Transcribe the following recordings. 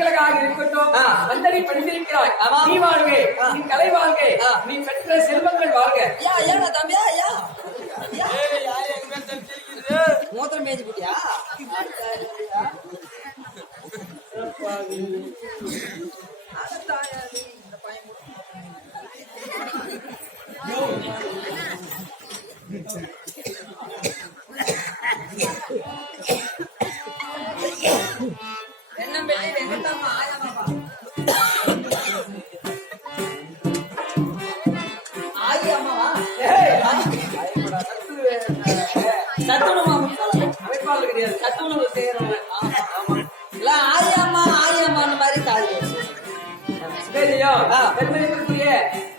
தலைக்கழகாக இருக்கட்டும். வந்தனை படித்திருக்கிறாய் ஆமா. நீ வாழ்க. நீ கலை வாழ்க. நீ பெற்ற செல்வங்கள் வாழ்க ஐயா நான் தம்பியா ஐயா. மூத்திரம் மேய்ச்சி போட்டியா என்ன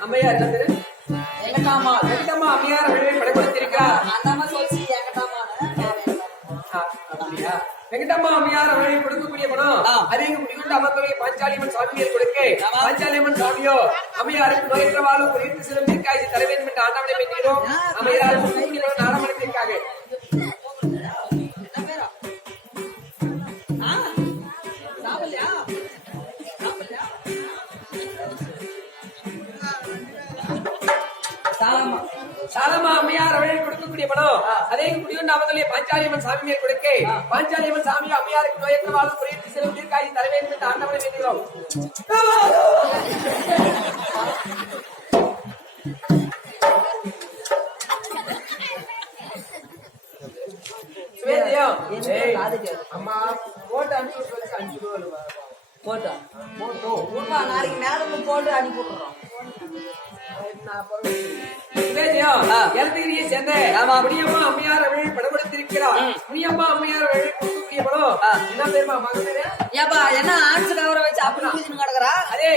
அம்மையார் என்ன எங்கட்டாமா வெங்கடம்மா அம்மையார் அவர்களை அந்த அம்மா சொல்லிச்சு எங்கட்டாமான்னு அப்படியா? வெங்கடம்மா அம்மையார் அவர்களை கொடுக்கக்கூடிய பணம். அதே முடிவுண்டு அமர்ந்தவரை பாஞ்சாலியம்மன் சாமியார் கொடுக்க. பாஞ்சாலியம்மன் சாமியோ அம்மையாருக்கு நோயற்ற வாழும் குறித்து சிலம் தீர்க்காய்ச்சி தர வேண்டும் என்று ஆண்டவனை வேண்டுகிறோம் அம்மையார் நாடமனத்திற்காக சாலமா அம்மையார் அவர்கள் கொடுக்கக்கூடிய பணம். அதே முடிவுண்டு அமர்ந்தவரை பாஞ்சாலியம்மன் சாமியார் கொடுக்க. பாஞ்சாலியம்மன் சாமியோ அம்மையாருக்கு நோயற்ற வாழும் குறித்து சிலம் தீர்க்காய்ச்சி தர வேண்டும் என்று ஆண்டவனை வேண்டுகிறோம். அம்மா போட்டு அனுப்பிச்சு அனுப்பிச்சு விடுவா. போட்டா? போட்டோ. நாளைக்கு மேல போட்டு அனுப்பி விட்டுறோம். ஏலகிரியை சேர்ந்த ஆமா. முனியம்மா அம்மையார் அவர்கள் படப்படுத்திருக்கிறார் முனியம்மா அம்மையார் அவர்கள் கொடுக்கக்கூடிய படம். என்ன பேருமா மகன் ஏப்பா என்ன ஆன்ஸ் கவரை வச்சு அப்படி கிடக்குறா அதே.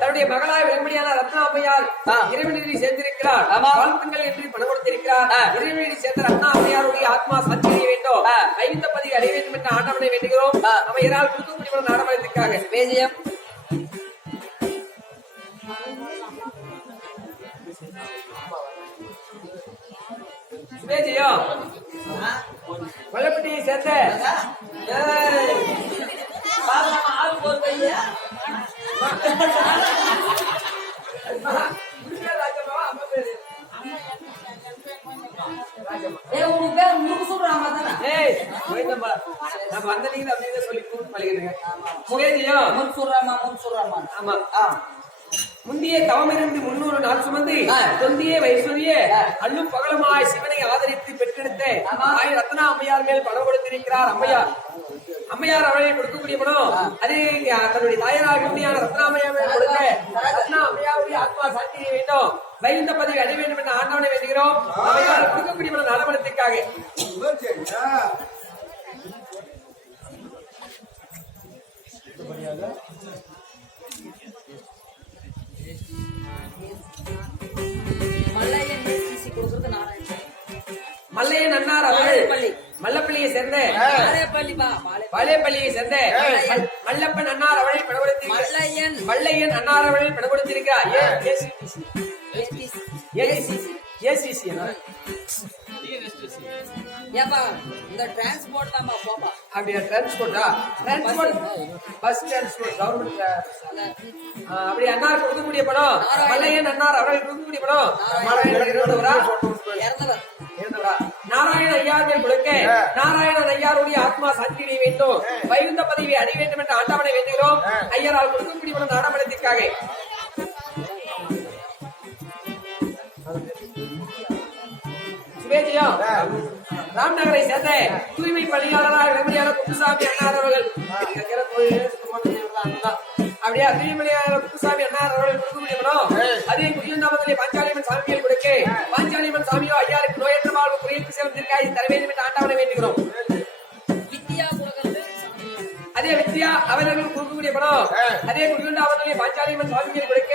தன்னுடைய மகளாய் விளம்படியான ரத்னா அம்மையார் ஆ. இறைவனில் சேர்ந்திருக்கிறார். வாழ்த்துங்கள் என்று பணம் கொடுத்திருக்கிறார் ஆ. இறைவனில் சேர்ந்த ரத்னா அம்மையாருடைய ஆத்மா சாட்சி அடைய வேண்டும். ஐந்த பதிவு அடைய வேண்டும் என்று ஆண்டவனை வேண்டுகிறோம். நம்ம இறால் கொடுக்கக்கூடிய பணம் நாடகத்திற்காக வேதியம் உனக்கு பேர் முறுக்கு சுடுறாங்க தானே? ஏய், கோவிந்தம்மா, நம்ம வந்த நீங்க அப்படியே சொல்லி கூப்பிட்டு பழகிடுங்க. முறுக்கு சுடுறாம்மா. ஆமா. ஆ. முந்திய தவமிருந்து முன்னூறு நாள் சுமந்து. தொந்திய வைஸ்வரிய ஆ. அள்ளும் பகலுமாய் சிவனை ஆதரித்து பெற்றெடுத்த. தாய் ரத்னா அம்மையார் மேல் பணம் கொடுத்திருக்கிறார் அம்மையார். அம்மையார் அவளை கொடுக்கக்கூடிய பணம் அதே தன்னுடைய தாயாராக உண்மையான ரத்னா அம்மையார் மேல் கொடுக்க ரத்னா அம்மையாருடைய ஆத்மா சாந்தி வேண்டும். வைகுந்த பதவி அடைய வேண்டும் என்று ஆண்டவனை வேண்டுகிறோம். அம்மையார் கொடுக்கக்கூடிய பணம் நலமனத்திற்காக மல்லையன் ஏசிசி கொடுக்கறது நாராயணன். மல்லையன் அண்ணார் அவர்கள். மல்லப்பள்ளியை சேர்ந்த பாளையப்பள்ளியை சேர்ந்த மல்- மல்லப்பன் அண்ணார் அவளை பணப்படுத்தி மல்லையன். மல்லையன் அன்னார் அவர்கள் ஏசிசி. ஏசிசி ஏசிசி ஏப்பா, இந்த டிரான்ஸ்போர்ட் தான்ப்பா போப்பா. அப்படியா டிரான்ஸ்போர்ட்டா டிரான்ஸ்போர்ட் பஸ் டிரான்ஸ்போர்ட் கவர்மெண்ட் அப்படி அன்னார் கொடுக்கக்கூடிய படம் மல்லையன் அன்னார் அவர்கள் கொடுக்கக்கூடிய படம் நாராயணன். இறந்தவர்? நாராயண ஐயார்கள் கொடுக்க நாராயணன் ஐயாருடைய ஆத்மா சாந்தி அடைய வேண்டும் வைகுந்த பதவி அடைய வேண்டும் என்று ஆண்டவனை வேண்டுகிறோம். ஐயரால் கொடுக்கக்கூடிய படம் நாடாமலத்திற்காக சுவேஜியா ராம்நகரை சேர்ந்த தூய்மை பணியாளராக விளம்பரியான குப்புசாமி அண்ணார் அவர்கள். இங்க இருக்கிற அப்படியா? குப்புசாமி அண்ணார் அவர்கள் கொடுக்கக்கூடிய அதே குடியந்தாமத்திலே பாஞ்சாலியம்மன் சாமியை கொடுக்க பாஞ்சாலியம்மன் சாமியோ ஐயாருக்கு நோயற்ற வாழ்வு குறைத்து சேர்ந்திருக்காய் திருக்காய் தர வேண்டும் என்று வேண்டுகிறோம். அதே வித்யா அவர்கள் கொடுக்கக்கூடிய பணம் அதே குடியுண்ட அவர்களே பாஞ்சாலியம்மன் சாமியில் கொடுக்க.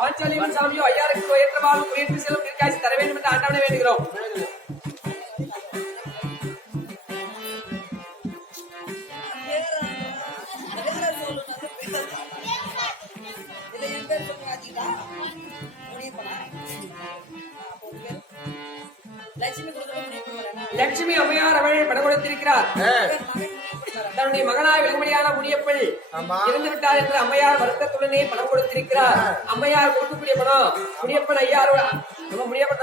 பாஞ்சாலியம்மன் சாமியோ ஐயாருக்கு வாழ்வு குறைத்து செல்வம் திருக்காய் தர வேண்டும் என்று ஆண்டவனை வேண்டுகிறோம்? லட்சுமி அம்மையார் அவர்கள் படம் கொடுத்திருக்கிறார். தன்னுடைய மகனாய் விளங்கும்படியான முனியப்பள் இறந்து விட்டார் என்று அம்மையார் வருத்தத்துடனே பணம் கொடுத்திருக்கிறார். அம்மையார் கொடுக்கக்கூடிய பணம் முனியப்பன் ஐயாரோட நம்ம முனியப்பன்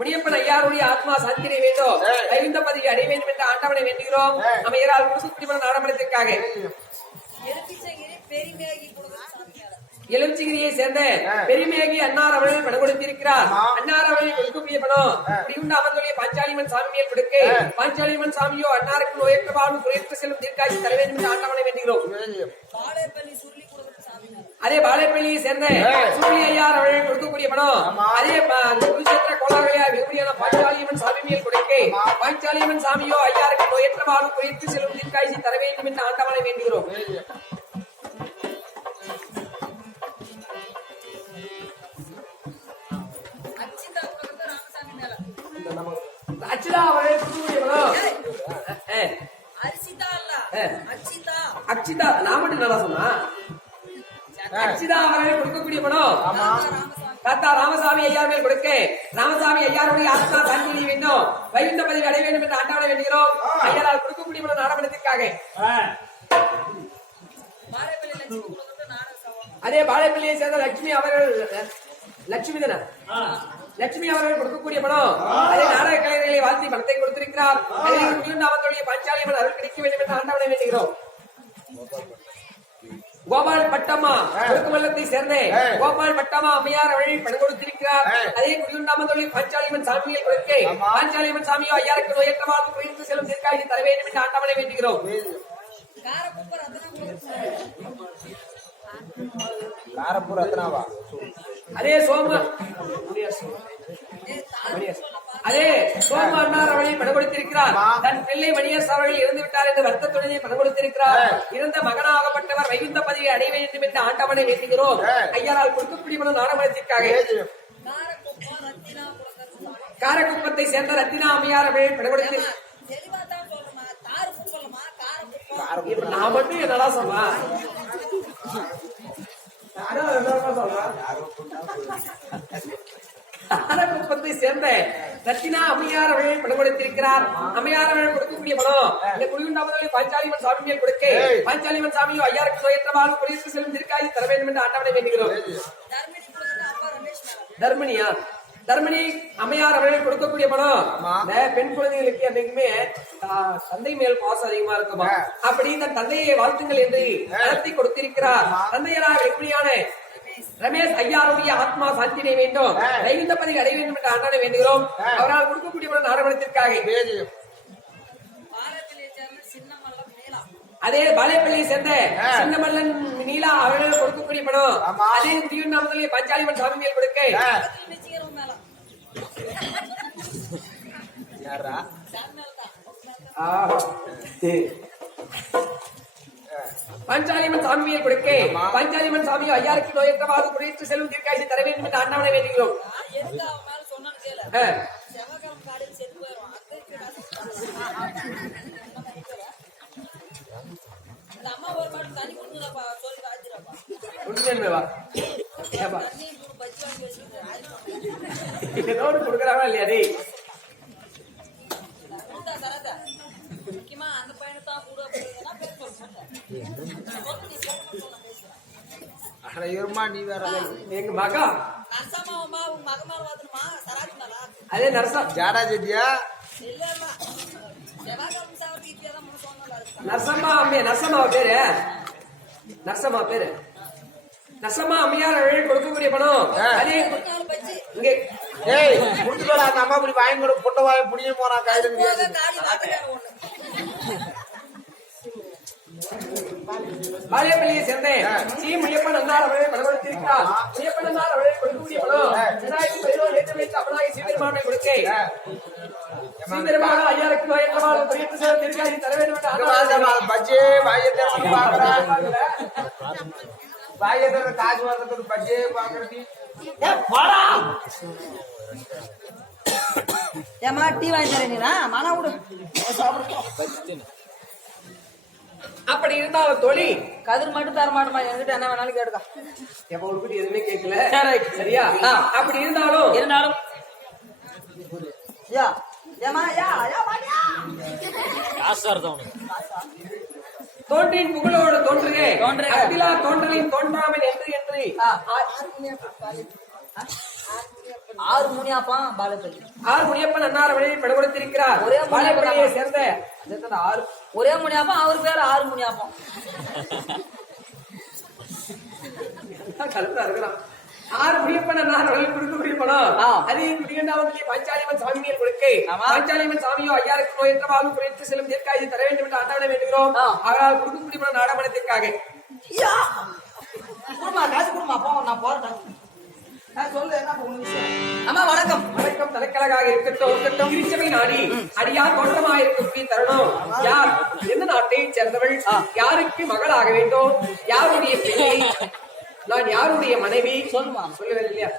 முனியப்பன் ஐயாருடைய ஆத்மா சாந்திரை வேண்டும். ஐந்த பதவி அடைய வேண்டும் என்று ஆண்டவனை வேண்டுகிறோம். அம்மையாரால் கொடுக்கக்கூடிய பணம் நாடமனத்திற்காக சாமியார். எலுமிச்சிகிரியை சேர்ந்த பெருமேகி அன்னார் அவர்கள் பணம் கொடுத்திருக்கிறார். அன்னார் அவர்கள் கொடுக்கக்கூடிய பணம். முடிவுண்ட அமர்ந்துள்ள பாஞ்சாலிமன் சாமி மேல் கொடுக்க. பாஞ்சாலிமன் சாமியோ அன்னாருக்கு நோயற்ற வாழ்வு குறைத்து செல்லும் தீர்க்காட்சி தர வேண்டும் என்று ஆண்டவனை வேண்டுகிறோம். அதே பாளையப்பள்ளியை சேர்ந்த சூரிய ஐயார் அவர்கள் கொடுக்கக்கூடிய பணம். அதே அந்த குருச்சேத்திர கோலாவையா வெகுடியான பாஞ்சாலியம்மன் சாமி மேல் கொடுக்க. பாஞ்சாலியம்மன் சாமியோ ஐயாருக்கு நோயற்ற வாழ்வு குறித்து செல்லும் தீர்க்காய்ச்சி தர வேண்டும் என்று ஆண்டவனை வேண்டுகிறோம். சொன்னா? கொடுக்கக்கூடிய ராமசாமி தாத்தா ராமசாமி ஐயா மேல் கொடுக்க. ராமசாமி ஐயாருடைய ஆத்மா சாந்தி வேண்டும் வைகுண்ட பதவி அடைய வேண்டும் என்று ஆண்டவனை வேண்டுகிறோம். ஐயரால் கொடுக்கக்கூடிய பணம் நாடகத்திற்காக. அதே பாளையப்பள்ளியை சேர்ந்த லட்சுமி அவர்கள் லட்சுமி தானே? லட்சுமி அவர்கள் கொடுக்கக்கூடிய பணம் அதே நாடக கலைஞர்களை வாழ்த்தி பணத்தை கொடுத்திருக்கிறார். அதே அவர்களுடைய பஞ்சாலியம்மன் அருள் கிடைக்க வேண்டும் என்று ஆண்டவனை வேண்டுகிறோம். கோபால் பட்டம்மா குறுக்குமல்லத்தை சேர்ந்த. கோபால் பட்டம்மா அம்மையார் அவர்கள் பணம் கொடுத்திருக்கிறார். அதே குடியுண்டாமந்தொழி பாஞ்சாலியம்மன் சாமியை கொடுக்க பாஞ்சாலியம்மன் சாமியோ ஐயாருக்கு நோயற்ற வாழ்வு குறைந்து செல்லும் தீர்க்காய்ச்சி தர வேண்டும் என்று ஆண்டவனை வேண்டுகிறோம். அதே சோம அதே சோம அண்ணார் அவர்களை பணம் கொடுத்திருக்கிறார் தன் பிள்ளை மணியரசு அவர்கள் இறந்து விட்டார் என்று வருத்தத்துடனே பணம் கொடுத்திருக்கிறார் இறந்த மகனாகப்பட்டவர் வைகுந்த பதவியை அடைய வேண்டும் என்று ஆண்டவனை வேண்டுகிறோம். ஐயரால் கொடுக்கக்கூடிய நாடகத்திற்காக காரக்குப்பத்தை சேர்ந்த ரத்தினா அம்மையார் அவர்கள் இப்ப நான் மட்டும் என்னடா சொல்றேன்? காரக்குப்பத்தை சேர்ந்த ரத்தினா அம்மையார் அவர்கள் பணம் கொடுத்திருக்கிறார் அம்மையார் அவர்கள் கொடுக்கக்கூடிய பணம். இந்த குடியுண்டாமதலை பாஞ்சாலிமன் சாமி மேல் கொடுக்க பாஞ்சாலிமன் சாமியோ ஐயாருக்கு வாழ்வு குறைத்து செல்லும் திருக்காய் தர வேண்டும் என்று ஆண்டவனை வேண்டுகிறோம். தர்மினியா? தர்மினி அம்மையார் அவர்கள் கொடுக்கக்கூடிய பணம். இந்த பெண் குழந்தைகளுக்கு என்னைக்குமே தந்தை மேல் பாசம் அதிகமா இருக்குமா? அப்படி இந்த தந்தையை வாழ்த்துங்கள் என்று நடத்தி கொடுத்திருக்கிறார். தந்தையராக எப்படியான ரமேஷ் ஐயாருடைய ஆத்மா சாந்தினை வேண்டும். வைகுந்த பதவி அடைய வேண்டும் என்று ஆண்டானை வேண்டுகிறோம். அவரால் கொடுக்கக்கூடிய நாடகத்திற்காக அதே பாளையப்பள்ளியை சேர்ந்த சின்னமல்லன் நீலா அவர்கள் கொடுக்கக்கூடிய பணம். அதே திருவண்ணாமலை பஞ்சாலிமன் சாமி மேல் கொடுக்க யாரா சாமி மேல. தான் ஆஹா. பஞ்சாலிமன் சாமியை கொடுக்க. பஞ்சாலிமன் சாமி ஐயாருக்கு நோயற்றவாறு குறைத்து செல்லும் தீர்க்காய்ச்சி தர வேண்டும் என்று அண்ணாவனை வேண்டுகிறோம். அவன் மேல சொன்னான்னு கேளு ஆ. செவ்வாய்க்கிழமை காலையில செத்து போயிடுவான் அதுக்கு இந்த அம்மா ஒரு பாட்டு தண்ணி கொடுக்குறப்பா சொல்லி காய்ச்சிடப்பா உண்மையாலுமே வா. ஏப்பா, தண்ணி கூட பச்சி வாங்கி வச்சுட்டு ஏதோ ஒண்ணு கொடுக்குறாங்களா இல்லையா டேய் கொடுத்தா தரத முக்கியமா அந்த பையனை தான் கூட போயிருந்தா பேர் சொல்ல மாட்டேன் நீ சொல்ல மாட்டேன் அட இருமா நீ வேற எங்க மகா? அதே நரசா ஜாடா அதுக்கு நரசம்மா அம்மையா? பேரு? நரசம்மா பேரு? நரசம்மா அம்மையார் அவர்கள் கொடுக்கக்கூடிய பணம். அதே நாலு பச்சி? இங்க ஏய் முடிச்சுடா அந்த அம்மா இப்படி வாங்கி கொடு. புட்ட வாங்கி புடிங்க கையில போக காலி வாட்டுக்கார ஒண்ணு பாளையப்பள்ளியை சேர்ந்த சி. முனியப்பன் அண்ணார் அவர்கள் பணம் கொடுத்திருக்கிறார் முனியப்பன் அண்ணார் அவர்கள் கொடுக்கக்கூடிய பணம் இரண்டாயிரத்தி பதினோரு ஏற்று வைத்து அப்பனாகி சீதர்மானை கொடுக்க தர வேண்டும் பஜ்ஜி காசு வர்றதுக்கு பஜ்ஜி பாக்குறது ஏமா டீ வாங்கி தரேன் மன விடு அப்படி இருந்தாலும் தோழி கதிர் மட்டும் தர மாட்டோமா என்கிட்ட என்ன வேணாலும் கேடுக்கா எப்ப உனக்கு எதுவுமே கேட்கல. சரியா? அப்படி இருந்தாலும் இருந்தாலும். யா ஏமா யா யா பாடியா தோன்றின் புகழோடு தோன்றுக தோன்றுக. அகிலா தோன்றலின் தோன்றாமல் என்று என்று ஆறு முனியாப்பா பாலப்பள்ளி. ஆர் முனியப்பன் அன்னார் ஒரே சேர்ந்த ஆறு ஒரே முனியாப்பா அவர் பேர் ஆறு முனியாப்பம் கலந்தா இருக்கலாம். ஆறு முனியப்பன் அன்னார் அவர்கள். அதே சாமியில் கொடுக்க. சாமியோ ஐயாருக்கு வாழ்வு குறைத்து செல்லும் தீர்க்காய்ச்சி தர வேண்டும் என்று ஆண்டவனை வேண்டுகிறோம். அவரால் கொடுக்கக்கூடிய பணம் நாடகத்திற்காக யா குடுமா காசு குடுமா போ நான் போறேன் அம்மா வணக்கம். வணக்கம் தலைக்கழகாக இருக்கட்டும் இருக்கட்டும். திருச்சபை நாடி அடியார் தோட்டமாயிருக்கும் தருணம். யார்? எந்த நாட்டை சேர்ந்தவள்? யாருக்கு மகளாக வேண்டும்? யாருடைய பிள்ளை? நான் யாருடைய மனைவி? சொல்லுமா. சொல்லுவேன் இல்லையா?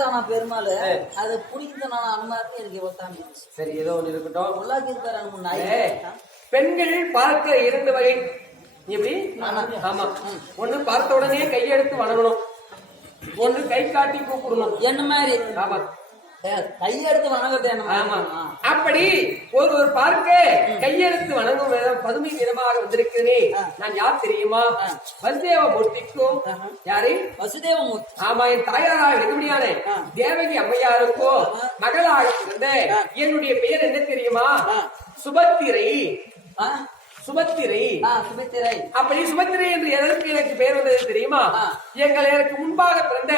பிச்சார்த்தானா பெருமாள்? அது புடிக்கிறதான அனுமாருக்கு எனக்கு ஒத்தாமி சரி ஏதோ ஒன்று இருக்கட்டும். உள்ளாக்கி இருக்காரு அனுமன் பெண்கள் பார்க்க இரண்டு வகை. எப்படி? ஆமா. ஒண்ணு பார்த்த உடனே கையெடுத்து வணங்கணும். ஒண்ணு கை காட்டி கூப்பிடணும். என்ன மாதிரி? ஆமா. கையெடுத்து ஆமா மாதிரி? அப்படி ஒரு ஒரு பார்க்க கையெடுத்து வணங்கும் விதம் பதுமை விதமாக வந்திருக்கிறேனே. நான் யார் தெரியுமா. வசுதேவ மூர்த்திக்கும். யாரு வசுதேவமூர்த்தி ஆமா என் தாயாராக ஆ. தேவகி அம்மையாருக்கோ ஆமா. மகளாக ஆ. என்னுடைய பெயர் என்ன தெரியுமா. சுபத்திரை? சுபத்திரை. சுபித்திரை. அப்படி சுபத்திரை என்று எதற்கு எனக்கு பெயர் வந்தது தெரியுமா. எங்கள் எனக்கு முன்பாக பிறந்த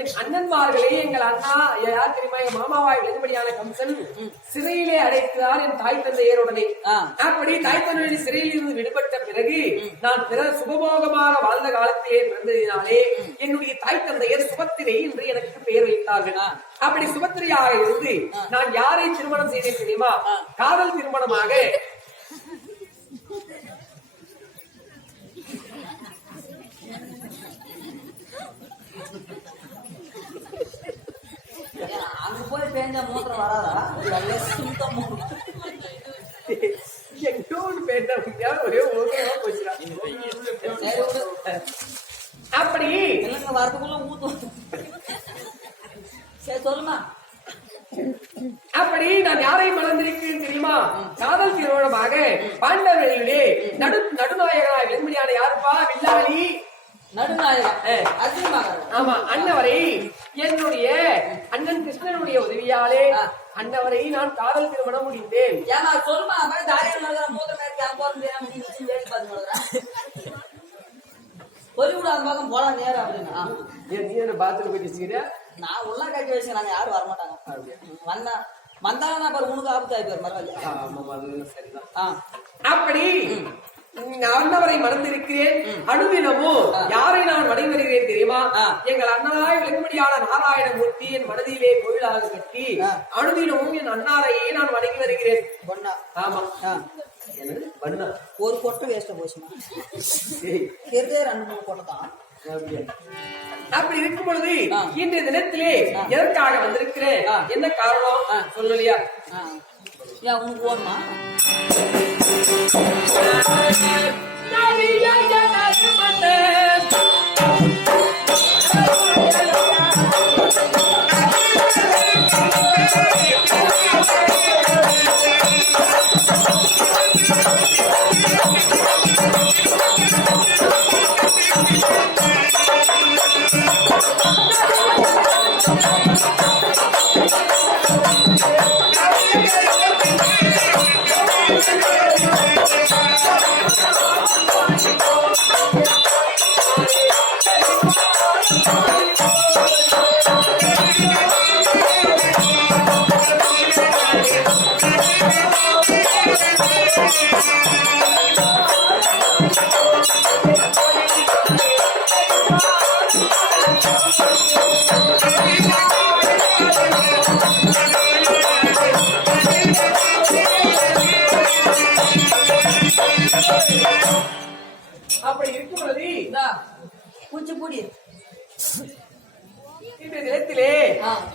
என் அண்ணன்மார்களே எங்கள் அண்ணா யார் தெரியுமா? என் மாமாவாய் வெகுமடியான கம்சன் சிறையிலே அடைத்தார் என் தாய் தந்தையருடனே. அப்படி தாய் தந்தையுடைய சிறையில் இருந்து விடுபட்ட பிறகு நான் பிற சுகபோகமாக வாழ்ந்த காலத்திலே பிறந்ததினாலே என்னுடைய தாய் தந்தையர் சுபத்திரை என்று எனக்கு பெயர் வைத்தார்கள். அப்படி சுபத்திரையாக இருந்து நான் யாரை திருமணம் செய்தேன் தெரியுமா. காதல் திருமணமாக ஏன், அங்க போய் பேஞ்ச மூத்திரம் வராதா நல்ல சுத்தம் எங்கோ ஒரு பேட்டை ஒரே ஓகேவா போச்சுடா சரி விடு. அப்படி இல்லைங்க வரதுக்குள்ள ஊத்தும் சரி சொல்லுமா அப்படி நான் யாரை மறந்திருக்கிறேன் தெரியுமா காதல் திருமணமாக பாண்டவர்களிலே நடு நடுநாயகனாய் வெண்மணியான யாருப்பா வில்லாளி நடுநாயகம் ஏ. அதிகமாக ஆமா அன்னவரை என்னுடைய அண்ணன் கிருஷ்ணனுடைய உதவியாலே ஆ. அன்னவரை நான் காதல் திருமணம் முடிந்தேன் ஏமா சொல்லுமா மாதிரி தாரியம் நடக்கிற மூத்த மேற்கு அங்க போறது தெரியாம நீ வச்சு வேலை பார்த்து நடக்கிறேன் பொறி விட அந்த பக்கம் போலாம் நேரம் அப்படின்னா. ஏன் நீ என்ன பாத்ரூம் போய் வச்சுக்கிறியா நான் உள்ள கட்டி வச்சுக்கிறாங்க யாரும் வரமாட்டாங்க. வந்தா வந்தாங்கன்னா பாரு உனக்கு ஆபத்து ஆகி போயிரு மரவாஜி ஆமா அது சரிதான். ஆ. அப்படி நான் அண்ணவரை மறந்திருக்கிறேன். அனுதினமும் யாரை நான் வணங்கி வருகிறேன் தெரியுமா. எங்கள் அண்ணனாய் விளங்கும்படியான நாராயணமூர்த்தி என் மனதிலே கோயிலாக கட்டி ஆ. அனுதினமும் என் அண்ணாரையே நான் வணங்கி வருகிறேன். ஆமா ஆ. என்னது? பண்ணா ஒரு கொட்டை வேஸ்டா போச்சுமா இருந்தே ரெண்டு மூணு கொட்டை தான்? அப்படி இருக்கும் பொழுது. இன்றைய தினத்திலே. எதற்காக வந்திருக்கிறேன். என்ன காரணம். சொல்லலையா உனக்கு ஓடுமா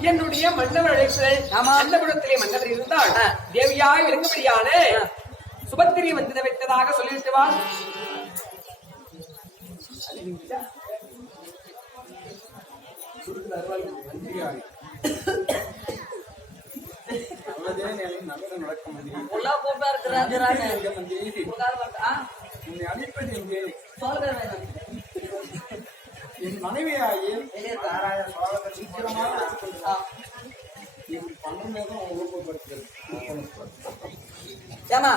என்னுடைய மன்னவர். அந்த குலத்திலே மன்னவர் இருந்தால். தேவியாய் விளங்கும்படியான ஆ. சுபத்திரி வந்ததை விட்டதாக சொல்லிவிட்டு வா. உள்ளா போட்டா இருக்கிறாங்க சோழர் என் மனைவியாகி? நாராயண சோழர்கள் சீக்கிரமாக. இப்படி பண்ணும்போதும் ஊக்கப்படுத்துகிறது ஏமா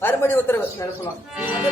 மறுபடி உத்தரவு நடக்கலாம் நீ வந்து